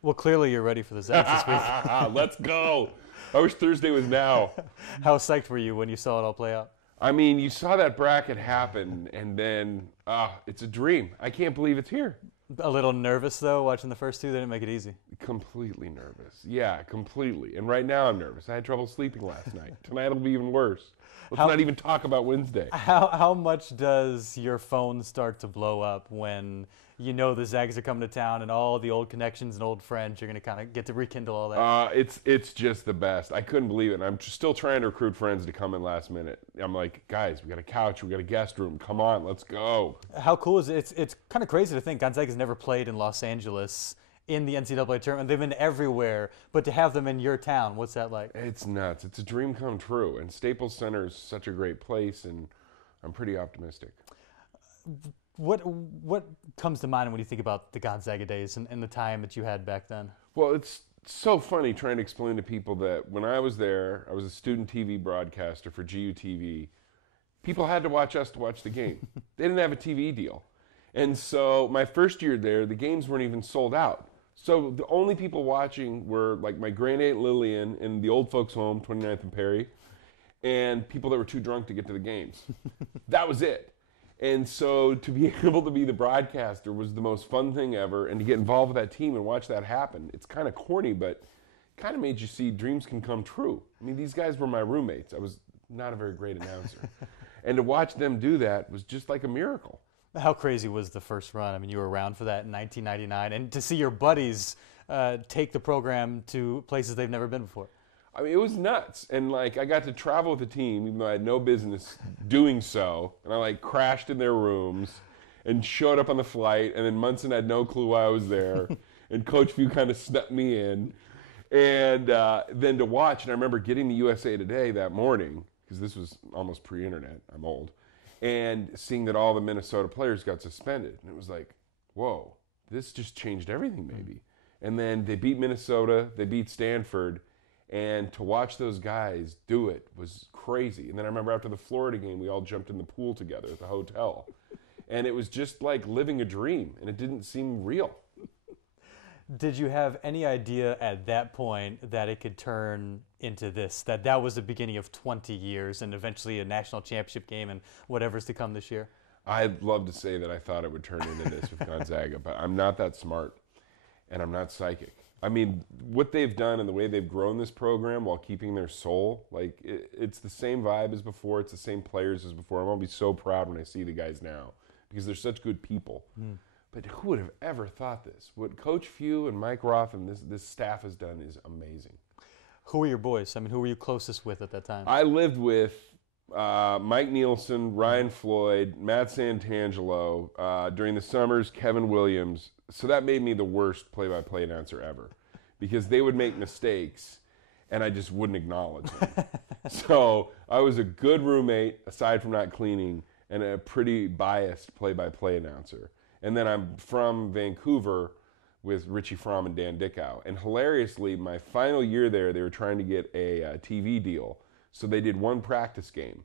Well, clearly you're ready for the Zags this week. Let's go. I wish Thursday was now. How psyched were you when you saw it all play out? I mean, you saw that bracket happen, and then, it's a dream. I can't believe it's here. A little nervous, though, watching the first two. They didn't make it easy. Completely nervous. Yeah, completely. And right now I'm nervous. I had trouble sleeping last night. Tonight it'll be even worse. Let's not even talk about Wednesday. How much does your phone start to blow up when you know the Zags are coming to town and all the old connections and old friends, you're going to kind of get to rekindle all that? It's just the best. I couldn't believe it. I'm still trying to recruit friends to come in last minute. I'm like, guys, we got a couch, we got a guest room. Come on, let's go. How cool is it? It's kind of crazy to think Gonzaga's never played in Los Angeles in the NCAA tournament. They've been everywhere, but to have them in your town, what's that like? It's nuts. It's a dream come true. And Staples Center is such a great place, and I'm pretty optimistic. What comes to mind when you think about the Gonzaga days and the time that you had back then? Well, it's so funny trying to explain to people that when I was there, I was a student TV broadcaster for GUTV. People had to watch us to watch the game. They didn't have a TV deal. And so my first year there, the games weren't even sold out. So the only people watching were like my great aunt Lillian in the old folks home, 29th and Perry, and people that were too drunk to get to the games. That was it. And so to be able to be the broadcaster was the most fun thing ever, and to get involved with that team and watch that happen. It's kind of corny, but kind of made you see dreams can come true. I mean, these guys were my roommates. I was not a very great announcer. And to watch them do that was just like a miracle. How crazy was the first run? I mean, you were around for that in 1999, and to see your buddies take the program to places they've never been before. I mean, it was nuts. And, like, I got to travel with the team, even though I had no business doing so. And I, like, crashed in their rooms and showed up on the flight. And then Munson had no clue why I was there. And Coach Few kind of snuck me in. And then to watch, and I remember getting the USA Today that morning, because this was almost pre-internet. I'm old. And seeing that all the Minnesota players got suspended. And it was like, whoa, this just changed everything maybe. And then they beat Minnesota, they beat Stanford, and to watch those guys do it was crazy. And then I remember after the Florida game, we all jumped in the pool together at the hotel. And it was just like living a dream, and it didn't seem real. Did you have any idea at that point that it could turn into this, that was the beginning of 20 years and eventually a national championship game and whatever's to come this year? I'd love to say that I thought it would turn into this with Gonzaga, but I'm not that smart, and I'm not psychic. I mean, what they've done and the way they've grown this program while keeping their soul, like, it's the same vibe as before. It's the same players as before. I'm going to be so proud when I see the guys now because they're such good people. But who would have ever thought this? What Coach Few and Mike Roth and this staff has done is amazing. Who were your boys? I mean, who were you closest with at that time? I lived with Mike Nielsen, Ryan Floyd, Matt Santangelo, during the summers, Kevin Williams. So that made me the worst play-by-play announcer ever because they would make mistakes and I just wouldn't acknowledge them. So I was a good roommate, aside from not cleaning, and a pretty biased play-by-play announcer. And then I'm from Vancouver with Richie Fromm and Dan Dickow. And hilariously, my final year there, they were trying to get a TV deal. So they did one practice game.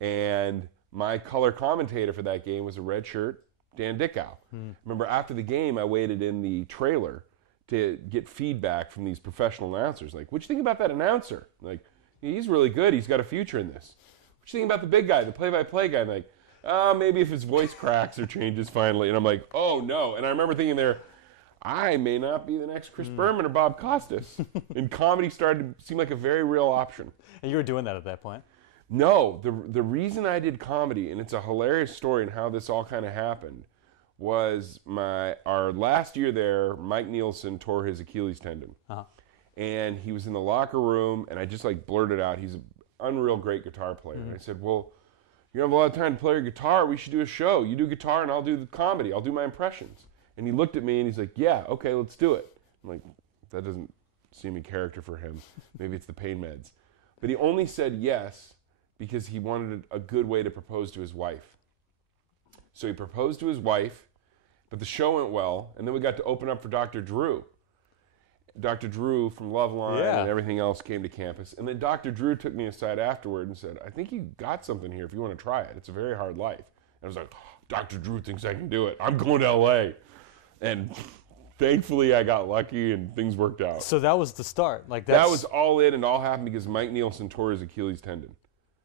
And my color commentator for that game was a red shirt, Dan Dickow. Remember, after the game, I waited in the trailer to get feedback from these professional announcers. Like, what do you think about that announcer? Like, he's really good. He's got a future in this. What do you think about the big guy, the play-by-play guy? I'm like, maybe if his voice cracks or changes finally. And I'm like, oh, no. And I remember thinking there, I may not be the next Chris Berman or Bob Costas. And comedy started to seem like a very real option. And you were doing that at that point? No. The reason I did comedy, and it's a hilarious story and how this all kind of happened, was our last year there, Mike Nielsen tore his Achilles tendon. And he was in the locker room, and I just like blurted out, he's an unreal great guitar player. And I said, well, you have a lot of time to play your guitar. We should do a show. You do guitar, and I'll do the comedy. I'll do my impressions. And he looked at me, and he's like, yeah, okay, let's do it. I'm like, that doesn't seem in character for him. Maybe it's the pain meds. But he only said yes because he wanted a good way to propose to his wife. So he proposed to his wife, but the show went well, and then we got to open up for Dr. Drew. Dr. Drew from Loveline and everything else came to campus. And then Dr. Drew took me aside afterward and said, I think you got something here if you want to try it. It's a very hard life. And I was like, Dr. Drew thinks I can do it. I'm going to L.A. And thankfully I got lucky and things worked out. So that was the start. Like That was all it, and all happened because Mike Nielsen tore his Achilles tendon.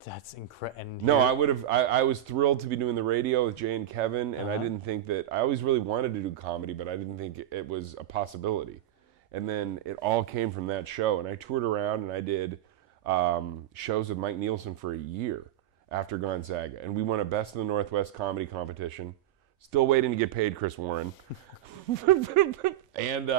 That's incredible. No, I was thrilled to be doing the radio with Jay and Kevin, and I didn't think that, I always really wanted to do comedy, but I didn't think it was a possibility. And then it all came from that show, and I toured around and I did shows with Mike Nielsen for a year after Gonzaga, and we won a Best of the Northwest comedy competition. Still waiting to get paid, Chris Warren. And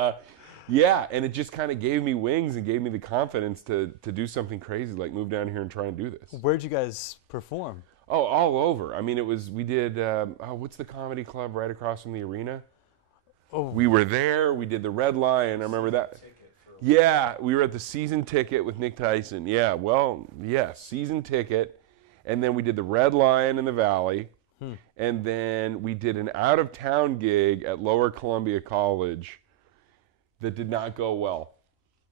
yeah, and it just kind of gave me wings and gave me the confidence to do something crazy, like move down here and try and do this. Where'd you guys perform? Oh, all over. I mean, we did, what's the comedy club right across from the arena? Oh. We were there. We did the Red Lion. I remember that. Yeah, we were at the Season Ticket with Nick Tyson. Yeah, well, yeah, Season Ticket. And then we did the Red Lion in the Valley. And then we did an out-of-town gig at Lower Columbia College that did not go well.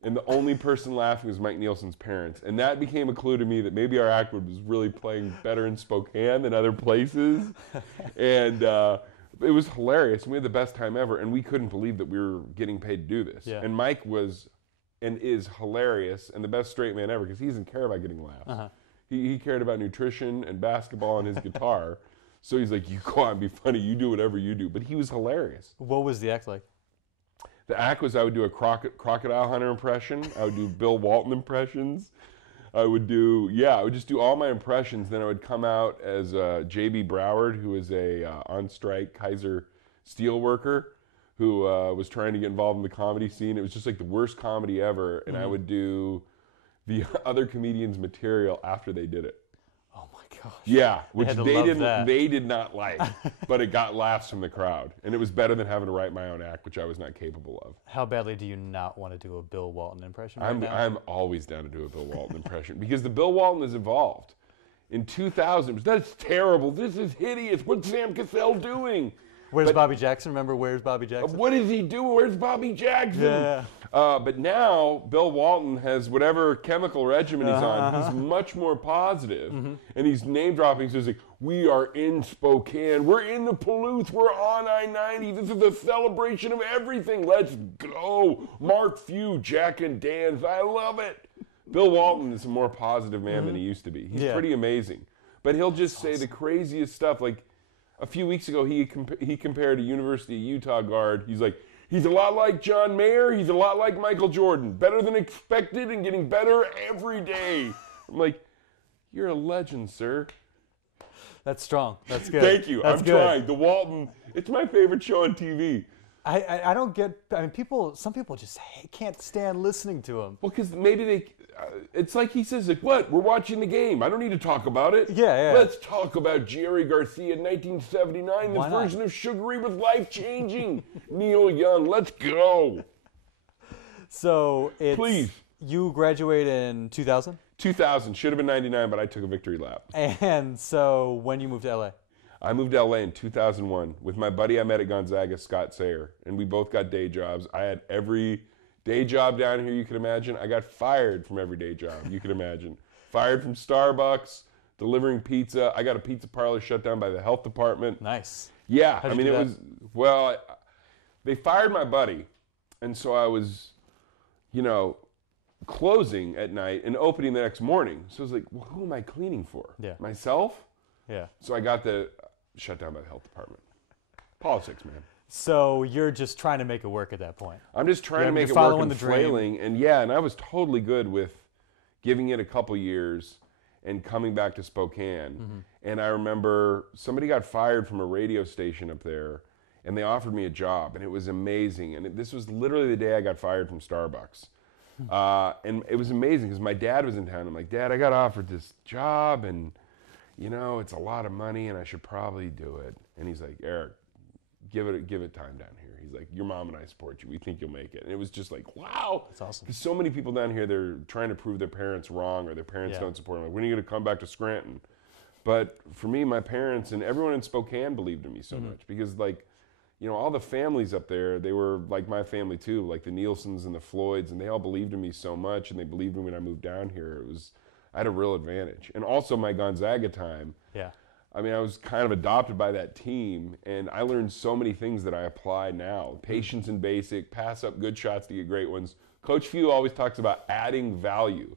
And the only person laughing was Mike Nielsen's parents. And that became a clue to me that maybe our act was really playing better in Spokane than other places. And it was hilarious. We had the best time ever. And we couldn't believe that we were getting paid to do this. Yeah. And Mike was and is hilarious and the best straight man ever because he doesn't care about getting laughs. He cared about nutrition and basketball and his guitar. So he's like, you go out and be funny. You do whatever you do. But he was hilarious. What was the act like? The act was I would do a crocodile hunter impression. I would do Bill Walton impressions. I would just do all my impressions. Then I would come out as J.B. Broward, who is a on-strike Kaiser steel worker who was trying to get involved in the comedy scene. It was just like the worst comedy ever. And I would do the other comedians' material after they did it. Oh my gosh. Yeah, which they did not like, but it got laughs from the crowd. And it was better than having to write my own act, which I was not capable of. How badly do you not want to do a Bill Walton impression right now? I'm always down to do a Bill Walton impression because the Bill Walton has evolved. In 2000, that's terrible. This is hideous. What's Sam Cassell doing? Where's Bobby Jackson? Remember, where's Bobby Jackson? What is he doing? Where's Bobby Jackson? Yeah. But now Bill Walton has whatever chemical regimen he's on. He's much more positive. And he's name dropping. So he's like, we are in Spokane. We're in the Palouse. We're on I-90. This is a celebration of everything. Let's go. Mark Few, Jack and Dan's. I love it. Bill Walton is a more positive man than he used to be. He's pretty amazing. But he'll just say the craziest stuff. Like a few weeks ago, he compared a University of Utah guard. He's like, he's a lot like John Mayer. He's a lot like Michael Jordan. Better than expected and getting better every day. I'm like, you're a legend, sir. That's strong. That's good. Thank you. That's I'm good. trying. The Walton, it's my favorite show on TV. I don't get, I mean, some people just can't stand listening to him. Well, because maybe it's like he says, like, what? We're watching the game. I don't need to talk about it. Yeah. Let's talk about Jerry Garcia in 1979. This version of Sugary was life-changing. Neil Young, let's go. So Please. You graduate in 2000? 2000. Should have been 99, but I took a victory lap. And so when you moved to LA? I moved to LA in 2001 with my buddy I met at Gonzaga, Scott Sayer, and we both got day jobs. I had every day job down here you could imagine. I got fired from every day job you could imagine. Fired from Starbucks, delivering pizza. I got a pizza parlor shut down by the health department. Nice. Yeah, How'd you do that? They fired my buddy, and so I was, closing at night and opening the next morning. So I was like, well, who am I cleaning for? Yeah. Myself? Yeah. So I got shut down by the health department. Politics, man. So you're just trying to make it work at that point. I'm just trying to make it work and flailing. And I was totally good with giving it a couple years and coming back to Spokane. And I remember somebody got fired from a radio station up there and they offered me a job and it was amazing. And this was literally the day I got fired from Starbucks. And it was amazing because my dad was in town. I'm like, Dad, I got offered this job and it's a lot of money and I should probably do it. And he's like, Eric, give it time down here. He's like, your mom and I support you. We think you'll make it. And it was just like, wow. That's awesome. Because so many people down here, they're trying to prove their parents wrong or their parents don't support them. Like, when are you going to come back to Scranton? But for me, my parents and everyone in Spokane believed in me so much because all the families up there, they were like my family too, like the Nielsens and the Floyds, and they all believed in me so much and they believed in me when I moved down here. I had a real advantage. And also my Gonzaga time. Yeah. I mean, I was kind of adopted by that team, and I learned so many things that I apply now. Patience in basic, pass up good shots to get great ones. Coach Few always talks about adding value.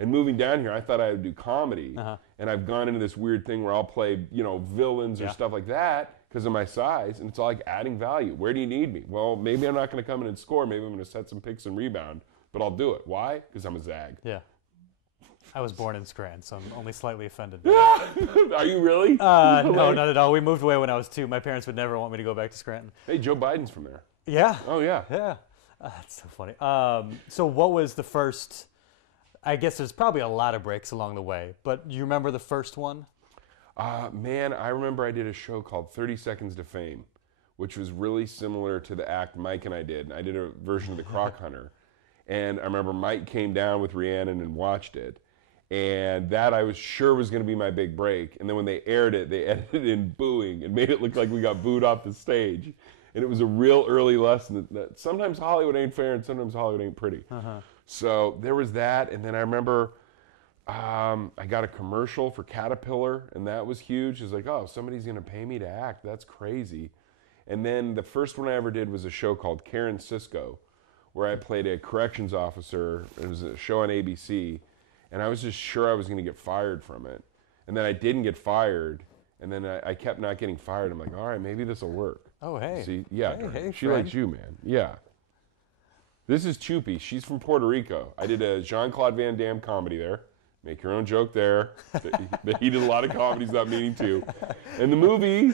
And moving down here, I thought I would do comedy, and I've gone into this weird thing where I'll play, villains or stuff like that because of my size, and it's all like adding value. Where do you need me? Well, maybe I'm not going to come in and score. Maybe I'm going to set some picks and rebound, but I'll do it. Why? Because I'm a Zag. Yeah. I was born in Scranton, so I'm only slightly offended by that. Are you really? No, not at all. We moved away when I was 2. My parents would never want me to go back to Scranton. Hey, Joe Biden's from there. Yeah. Oh, yeah. Yeah. That's so funny. So what was the first, I guess there's probably a lot of breaks along the way, but you remember the first one? Man, I remember I did a show called 30 Seconds to Fame, which was really similar to the act Mike and I did. I did a version of The Croc Hunter. And I remember Mike came down with Rhiannon and watched it. And that I was sure was going to be my big break. And then when they aired it, they edited in booing and made it look like we got booed off the stage. And it was a real early lesson that sometimes Hollywood ain't fair and sometimes Hollywood ain't pretty. So there was that. And then I remember I got a commercial for Caterpillar, and that was huge. It was like, oh, somebody's going to pay me to act. That's crazy. And then the first one I ever did was a show called Karen Cisco, where I played a corrections officer. It was a show on ABC. And I was just sure I was going to get fired from it. And then I didn't get fired. And then I kept not getting fired. I'm like, all right, maybe this will work. Oh, hey. See, yeah. Hey, she friend. likes you, man. Yeah. This is Chupi. She's from Puerto Rico. I did a Jean-Claude Van Damme comedy there. Make your own joke there. He did a lot of comedies without meaning to. And the movie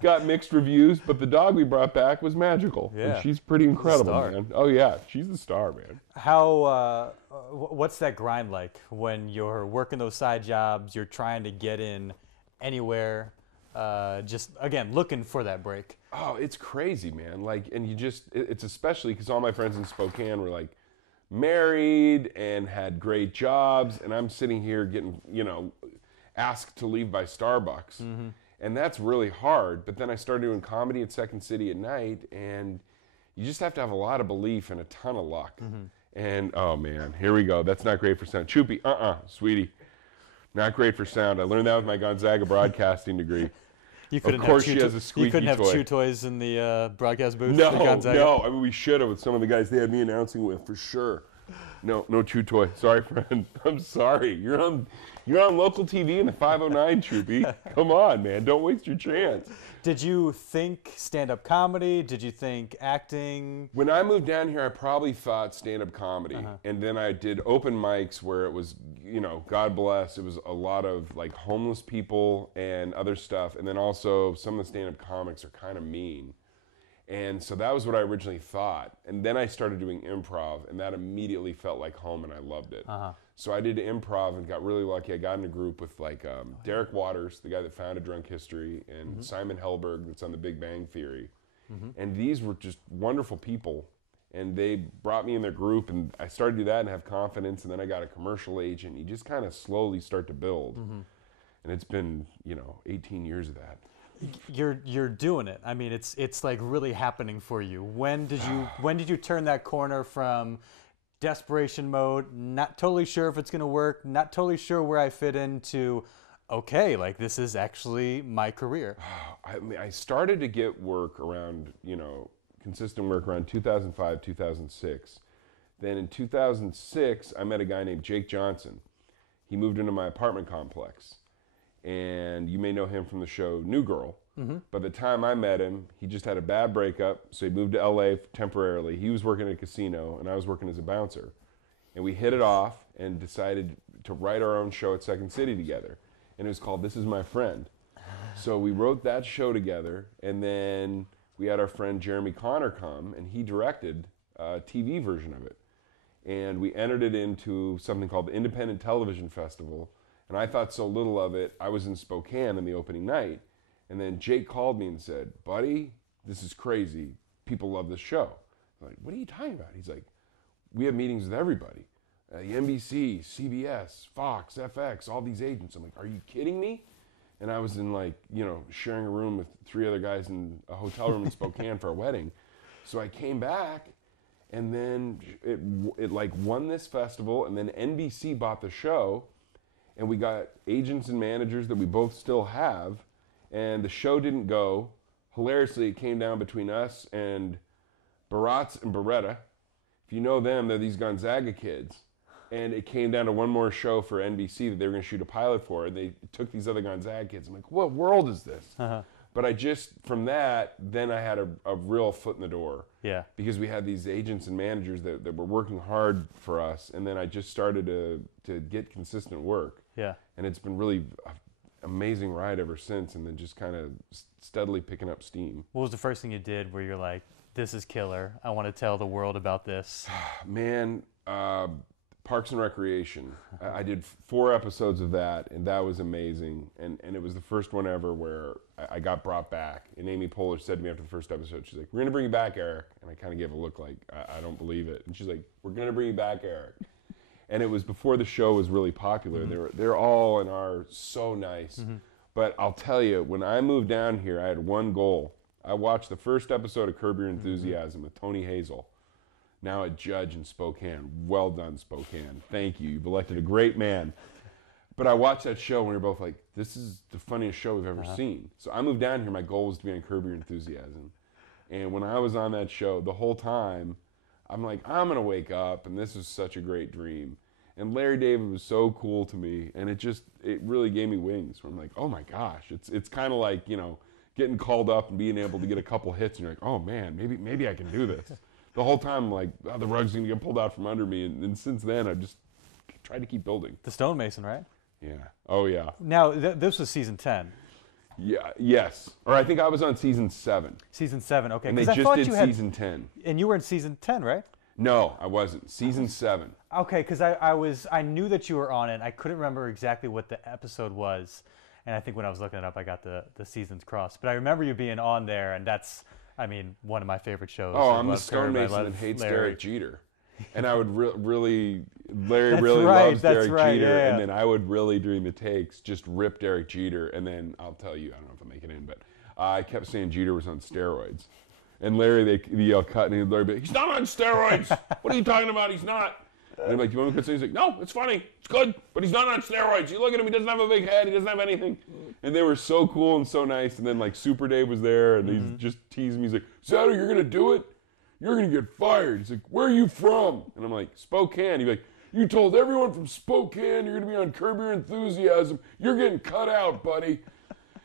got mixed reviews, but the dog we brought back was magical. Yeah. And she's pretty incredible, Star. man. Oh, yeah. She's the star, man. How, what's that grind like when you're working those side jobs, you're trying to get in anywhere, just, again, looking for that break? Oh, it's crazy, man. Like, and it's especially because all my friends in Spokane were like married and had great jobs, and I'm sitting here getting, asked to leave by Starbucks. And that's really hard. But then I started doing comedy at Second City at night, and you just have to have a lot of belief and a ton of luck. And, oh, man, here we go. That's not great for sound. Chupi, sweetie. Not great for sound. I learned that with my Gonzaga broadcasting degree. You couldn't Of course have she has a squeaky You couldn't have toy. chew toys in the broadcast booth? No, at Gonzaga? no. I mean, we should have with some of the guys they had me announcing with, for sure. No chew toy. Sorry, friend. I'm sorry. You're on local TV in the 509, Troopy. Come on, man. Don't waste your chance. Did you think stand-up comedy? Did you think acting? When I moved down here, I probably thought stand-up comedy. And then I did open mics where it was, God bless, it was a lot of like homeless people and other stuff. And then also some of the stand-up comics are kind of mean. And so that was what I originally thought. And then I started doing improv, and that immediately felt like home, and I loved it. So I did improv and got really lucky. I got in a group with like Derek Waters, the guy that founded Drunk History, and Simon Helberg, that's on The Big Bang Theory. And these were just wonderful people. And they brought me in their group, and I started to do that and have confidence. And then I got a commercial agent. You just kind of slowly start to build. And it's been, 18 years of that. You're doing it. I mean, it's like really happening for you. When did you turn that corner from desperation mode, not totally sure if it's going to work, not totally sure where I fit into, okay, like this is actually my career? I started to get work around, consistent work around 2005, 2006. Then in 2006, I met a guy named Jake Johnson. He moved into my apartment complex. And you may know him from the show New Girl. By the time I met him, he just had a bad breakup, so he moved to LA temporarily. He was working at a casino, and I was working as a bouncer. And we hit it off and decided to write our own show at Second City together. And it was called This Is My Friend. So we wrote that show together, and then we had our friend Jeremy Connor come, and he directed a TV version of it. And we entered it into something called the Independent Television Festival. And I thought so little of it. I was in Spokane in the opening night. And then Jake called me and said, buddy, this is crazy. People love this show. I'm like, what are you talking about? He's like, we have meetings with everybody. The NBC, CBS, Fox, FX, all these agents. I'm like, are you kidding me? And I was in sharing a room with 3 other guys in a hotel room in Spokane for a wedding. So I came back, and then it won this festival, and then NBC bought the show. and we got agents and managers that we both still have, and the show didn't go. Hilariously, it came down between us and Baratz and Beretta. If you know them, they're these Gonzaga kids. And it came down to one more show for NBC that they were going to shoot a pilot for, and they took these other Gonzaga kids. I'm like, what world is this? But I just, from that, then I had a real foot in the door. Yeah. Because we had these agents and managers that were working hard for us, and then I just started to get consistent work. Yeah. And it's been really an amazing ride ever since, and then just kind of steadily picking up steam. What was the first thing you did where you're like, this is killer, I want to tell the world about this? Man, Parks and Recreation. I did 4 episodes of that, and that was amazing. And it was the first one ever where I got brought back. And Amy Poehler said to me after the first episode, she's like, we're going to bring you back, Eric. And I kind of gave a look like, I don't believe it. And she's like, we're going to bring you back, Eric. And it was before the show was really popular. They're all and are so nice. But I'll tell you, when I moved down here, I had one goal. I watched the first episode of Curb Your Enthusiasm with Tony Hazel, now a judge in Spokane. Well done, Spokane. Thank you. You've elected a great man. But I watched that show and we were both like, this is the funniest show we've ever seen. So I moved down here. My goal was to be on Curb Your Enthusiasm. And when I was on that show, the whole time, I'm like, I'm going to wake up, and this is such a great dream. And Larry David was so cool to me, and it really gave me wings. I'm like, oh my gosh. It's kind of like, getting called up and being able to get a couple hits, and you're like, oh man, maybe I can do this. The whole time I'm like, oh, the rug's going to get pulled out from under me. And since then, I've just tried to keep building. The Stonemason, right? Yeah. Oh, yeah. Now, this was season 10. Yeah. Yes. Or I think I was on season 7. Season 7, okay. And they just did season 10. And you were in season 10, right? No, I wasn't. Season 7. Okay, because I knew that you were on it. I couldn't remember exactly what the episode was. And I think when I was looking it up, I got the seasons crossed. But I remember you being on there, and that's, one of my favorite shows. Oh, I'm the stonemason that hates Derek Jeter. And I would Larry that's really right, loves Derek Jeter. Yeah. And then I would really, during the takes, just rip Derek Jeter. And then I'll tell you, I don't know if I'll make it in, but I kept saying Jeter was on steroids. And Larry, they yell cut, and Larry be like, he's not on steroids. What are you talking about? He's not. And I'm like, do you want me to cut? He's like, no, it's funny. It's good, but he's not on steroids. You look at him, he doesn't have a big head. He doesn't have anything. And they were so cool and so nice. And then, like, Super Dave was there, and he's just teasing me. He's like, Sato, you're going to do it? You're going to get fired. He's like, where are you from? And I'm like, Spokane. He's like, you told everyone from Spokane you're going to be on Curb Your Enthusiasm. You're getting cut out, buddy.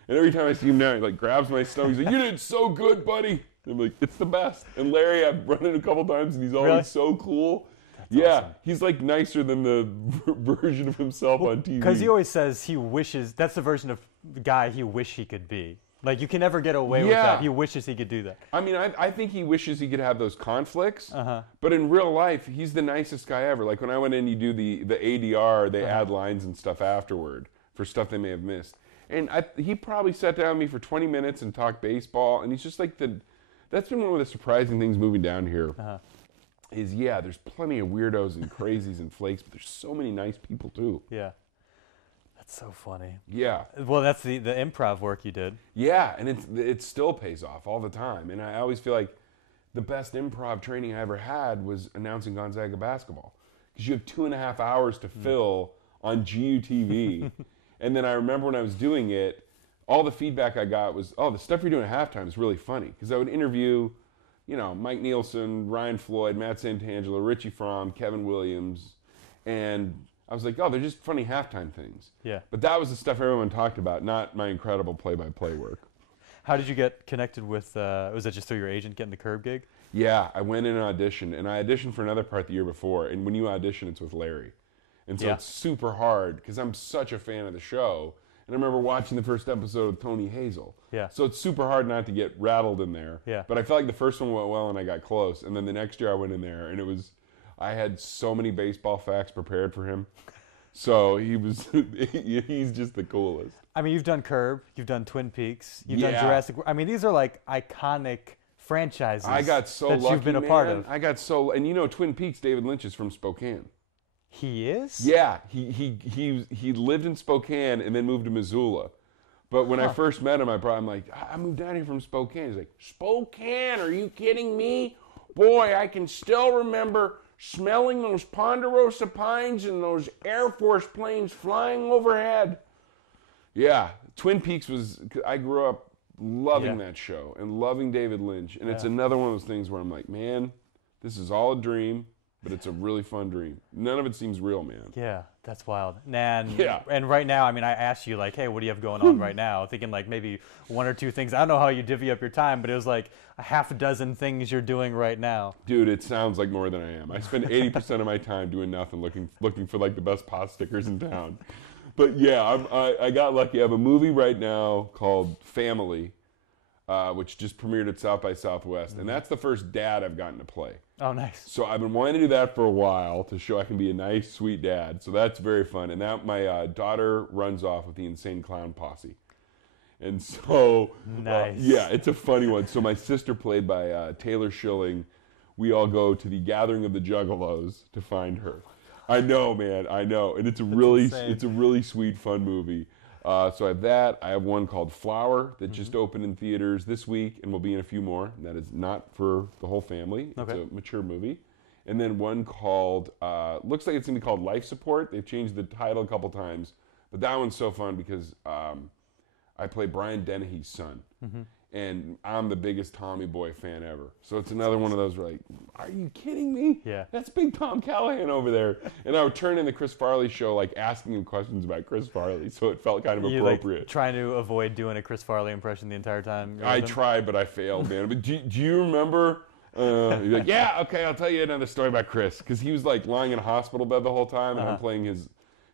And every time I see him now, he, like, grabs my stomach. He's like, you did so good, buddy. And I'm like, it's the best. And Larry, I've run into a couple times, and he's always so cool. That's awesome. He's like nicer than the version of himself on TV. Because he always says he wishes, that's the version of the guy he wish he could be. Like, you can never get away with that. He wishes he could do that. I think he wishes he could have those conflicts. But in real life, he's the nicest guy ever. Like, when I went in, you do the ADR, they add lines and stuff afterward for stuff they may have missed. And he probably sat down with me for 20 minutes and talked baseball. And he's just like that's been one of the surprising things moving down here. Is there's plenty of weirdos and crazies and flakes, but there's so many nice people too. Yeah. That's so funny. Yeah. Well, that's the improv work you did. Yeah, and it still pays off all the time. And I always feel like the best improv training I ever had was announcing Gonzaga basketball. Because you have 2.5 hours to fill on GUTV. And then I remember when I was doing it, all the feedback I got was, the stuff you're doing at halftime is really funny. Because I would interview, Mike Nielsen, Ryan Floyd, Matt Santangelo, Richie Fromm, Kevin Williams, and I was like, they're just funny halftime things. Yeah. But that was the stuff everyone talked about, not my incredible play-by-play work. How did you get connected with, was it just through your agent getting the Curb gig? Yeah, I went in and auditioned, and I auditioned for another part the year before, and when you audition, it's with Larry. And so it's super hard, because I'm such a fan of the show. And I remember watching the first episode of Tony Hazel. Yeah. So it's super hard not to get rattled in there. Yeah. But I felt like the first one went well and I got close. And then the next year I went in there and I had so many baseball facts prepared for him. So he's just the coolest. You've done Curb, you've done Twin Peaks, you've done Jurassic World. These are like iconic franchises. I got so that lucky, you've been a part of. And Twin Peaks, David Lynch is from Spokane. He is? Yeah, he lived in Spokane and then moved to Missoula. But when I first met him, I'm like, I moved down here from Spokane. He's like, Spokane? Are you kidding me? Boy, I can still remember smelling those ponderosa pines and those Air Force planes flying overhead. Yeah, Twin Peaks was, I grew up loving that show and loving David Lynch. And it's another one of those things where I'm like, man, this is all a dream, but it's a really fun dream. None of it seems real, man. Yeah, that's wild. And right now, I mean, I asked you, like, hey, what do you have going on right now? Thinking, like, maybe one or two things. I don't know how you divvy up your time, but it was like a half a dozen things you're doing right now. Dude, it sounds like more than I am. I spend 80% of my time doing nothing, looking for, like, the best pot stickers in town. But, yeah, I got lucky. I have a movie right now called Family, which just premiered at South by Southwest. And that's the first dad I've gotten to play. Oh, nice. So I've been wanting to do that for a while to show I can be a nice, sweet dad. So that's very fun. And that my daughter runs off with the Insane Clown Posse. And so, nice. Yeah, it's a funny one. So my sister, played by Taylor Schilling, we all go to the Gathering of the Juggalos to find her. I know, man. I know. And it's a really sweet, fun movie. So I have that. I have one called Flower that just opened in theaters this week and will be in a few more. And that is not for the whole family. It's a mature movie. And then one called, looks like it's going to be called Life Support. They've changed the title a couple times. But that one's so fun because I play Brian Dennehy's son. And I'm the biggest Tommy Boy fan ever. So it's another one of those where, like, are you kidding me? Yeah. That's big Tom Callahan over there. And I would turn in the Chris Farley show, like, asking him questions about Chris Farley. So it felt kind of appropriate. Like, trying to avoid doing a Chris Farley impression the entire time? I tried, but I failed, man. But do you remember? You're like, yeah, okay, I'll tell you another story about Chris. Because he was, like, lying in a hospital bed the whole time, and I'm playing his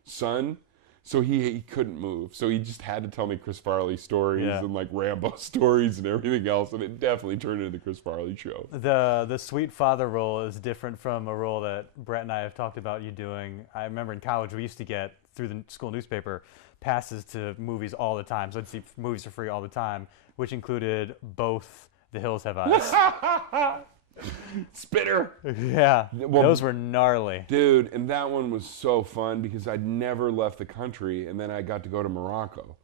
son. So he couldn't move. So he just had to tell me Chris Farley stories and, like, Rambo stories and everything else. And it definitely turned into the Chris Farley show. The sweet father role is different from a role that Brett and I have talked about you doing. I remember in college we used to get, through the school newspaper, passes to movies all the time. So I'd see movies for free all the time, which included both The Hills Have Eyes. Spitter. Yeah, well, those were gnarly. Dude, and that one was so fun because I'd never left the country, and then I got to go to Morocco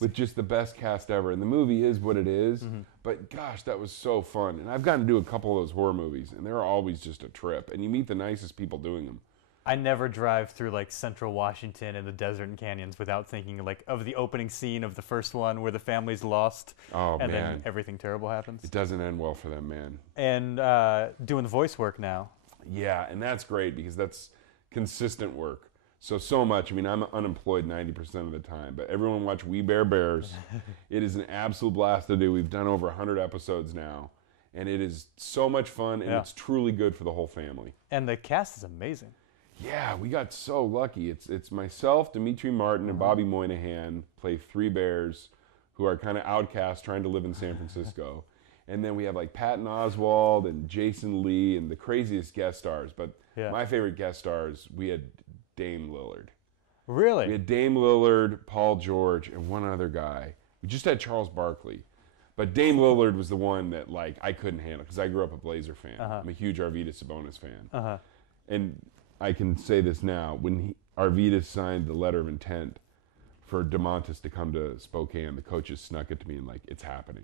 with just the best cast ever. And the movie is what it is, but gosh, that was so fun. And I've gotten to do a couple of those horror movies, and they're always just a trip. And you meet the nicest people doing them. I never drive through, like, central Washington and the desert and canyons without thinking, like, of the opening scene of the first one where the family's lost and then everything terrible happens. It doesn't end well for them, man. And doing the voice work now. Yeah, and that's great because that's consistent work. So much. I mean, I'm unemployed 90% of the time, but everyone watch We Bare Bears. It is an absolute blast to do. We've done over 100 episodes now, and it is so much fun, and it's truly good for the whole family. And the cast is amazing. Yeah, we got so lucky. It's myself, Dimitri Martin, and Bobby Moynihan play three bears who are kind of outcasts trying to live in San Francisco. And then we have, like, Patton Oswalt and Jason Lee and the craziest guest stars. But my favorite guest stars, we had Dame Lillard. Really? We had Dame Lillard, Paul George, and one other guy. We just had Charles Barkley. But Dame Lillard was the one that, like, I couldn't handle because I grew up a Blazer fan. I'm a huge Arvydas Sabonis fan. And I can say this now. When Arvydas signed the letter of intent for DeMontis to come to Spokane, the coaches snuck it to me and, like, it's happening.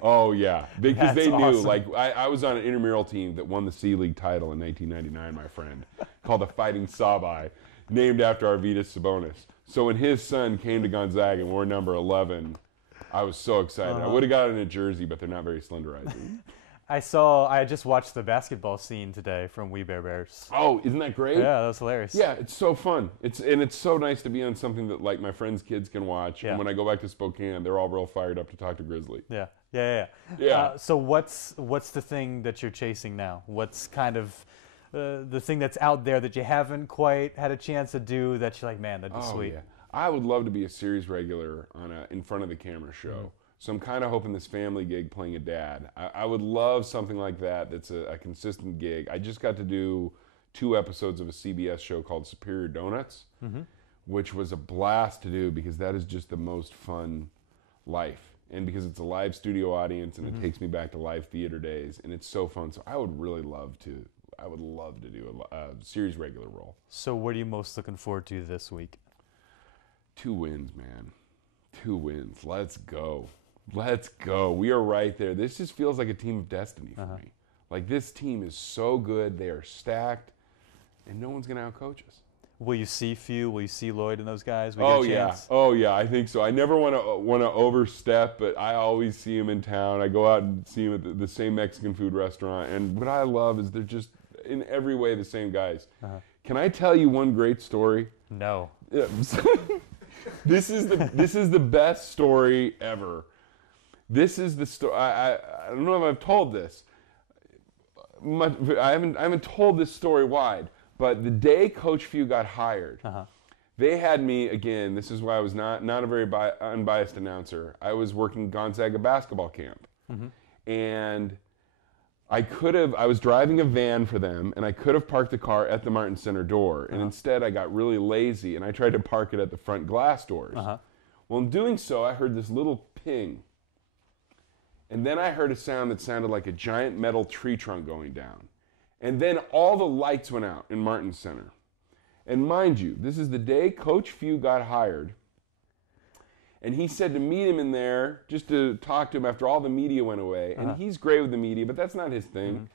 Oh, yeah. Because they knew. Awesome. Like, I was on an intramural team that won the C-League title in 1999, my friend, called the Fighting Sabai, named after Arvydas Sabonis. So when his son came to Gonzaga and wore number 11, I was so excited. I would have gotten a jersey, but they're not very slenderizing. I just watched the basketball scene today from We Bare Bears. Oh, isn't that great? Yeah, that was hilarious. Yeah, it's so fun. It's so nice to be on something that, like, my friends' kids can watch. And when I go back to Spokane, they're all real fired up to talk to Grizzly. Yeah. So what's the thing that you're chasing now? What's kind of the thing that's out there that you haven't quite had a chance to do that you're like, man, that'd be sweet? Yeah. I would love to be a series regular on a in front of the camera show. So I'm kind of hoping this family gig playing a dad. I would love something like that that's a consistent gig. I just got to do 2 episodes of a CBS show called Superior Donuts, which was a blast to do because that is just the most fun life. And because it's a live studio audience and it takes me back to live theater days, and it's so fun. So I would really love to. I would love to do a series regular role. So what are you most looking forward to this week? 2 wins, man. 2 wins. Let's go. Let's go. We are right there. This just feels like a team of destiny for me. Like, this team is so good. They are stacked, and no one's going to outcoach us. Will you see Few? Will you see Lloyd and those guys? Oh yeah, I think so. I never want to overstep, but I always see them in town. I go out and see them at the same Mexican food restaurant, and what I love is they're just in every way the same guys. Can I tell you one great story? No. This is the best story ever. This is the story. I don't know if I've told this. I haven't told this story wide. But the day Coach Few got hired, they had me, again, this is why I was not a very unbiased announcer. I was working Gonzaga basketball camp. And I was driving a van for them, and I could have parked the car at the Martin Center door. And instead, I got really lazy, and I tried to park it at the front glass doors. Well, in doing so, I heard this little ping. And then I heard a sound that sounded like a giant metal tree trunk going down. And then all the lights went out in Martin Center. And mind you, this is the day Coach Few got hired. And he said to meet him in there, just to talk to him after all the media went away. And he's great with the media, but that's not his thing.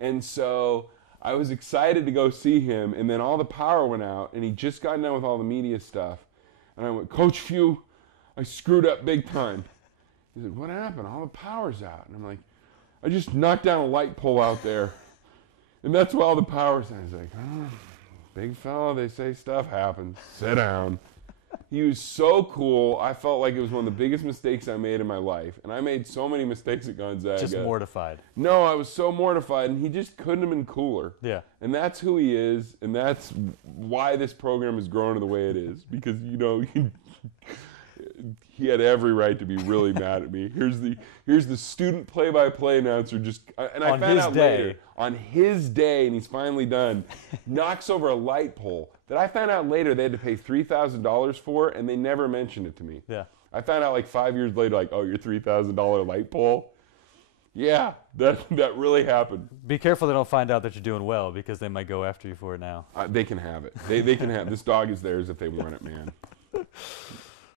And so I was excited to go see him. And then all the power went out, and he just got done with all the media stuff. And I went, Coach Few, I screwed up big time. He said, what happened? All the power's out. And I'm like, I just knocked down a light pole out there. And that's why all the power sounds like, big fella, they say stuff happens. Sit down. He was so cool. I felt like it was one of the biggest mistakes I made in my life. And I made so many mistakes at Gonzaga. Just mortified. No, I was so mortified, and he just couldn't have been cooler. Yeah. And that's who he is, and that's why this program has grown to the way it is. Because, he had every right to be really mad at me. Here's the student play-by-play announcer and I found out later, on his day, and he's finally done, knocks over a light pole that I found out later they had to pay $3,000 for, and they never mentioned it to me. Yeah. I found out like 5 years later, like, oh, your $3,000 light pole? Yeah, that really happened. Be careful they don't find out that you're doing well, because they might go after you for it now. They can have it. They can have this dog is theirs if they want it, man.